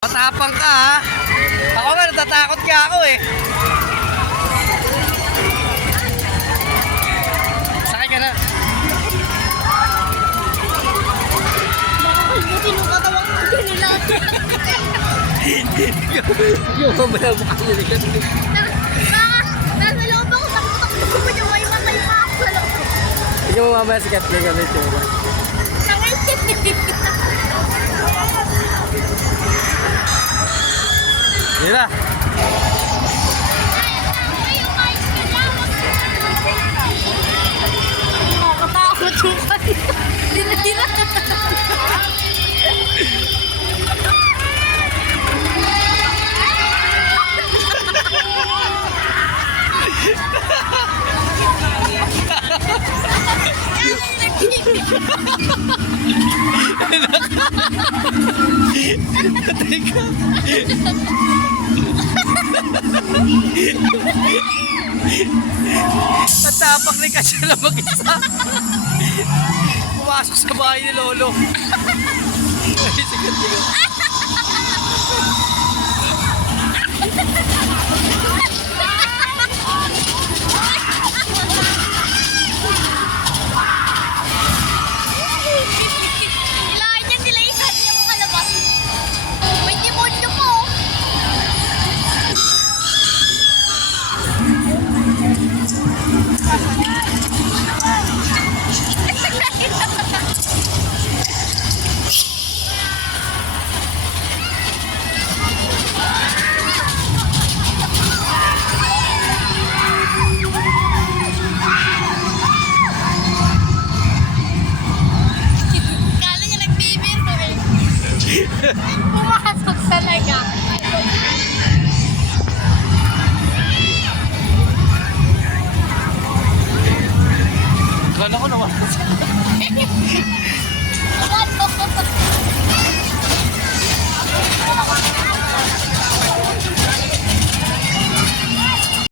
Matapang ka ha. Ako nga natatakot ka ako eh. Sakay ka na. Buti nung katawang hindi nila. Yung mamaya mukha nila. Nasa loob ako, takot-takot ko pa yung may matay pa ako sa loob. Ikaw mo mamaya sikat na kami tsura. Yun na. Nakakatakot yung kanina. Dila-dila. Matapak ni kasi na mag-isa. Pumasok sa bahay ni Lolo. Ay, sigat-sigat. Kailangan niya nila isan niya mga labas. May demonyo mo. Kala niya nagbibiro eh. Pumasok talaga. Kala ko naman.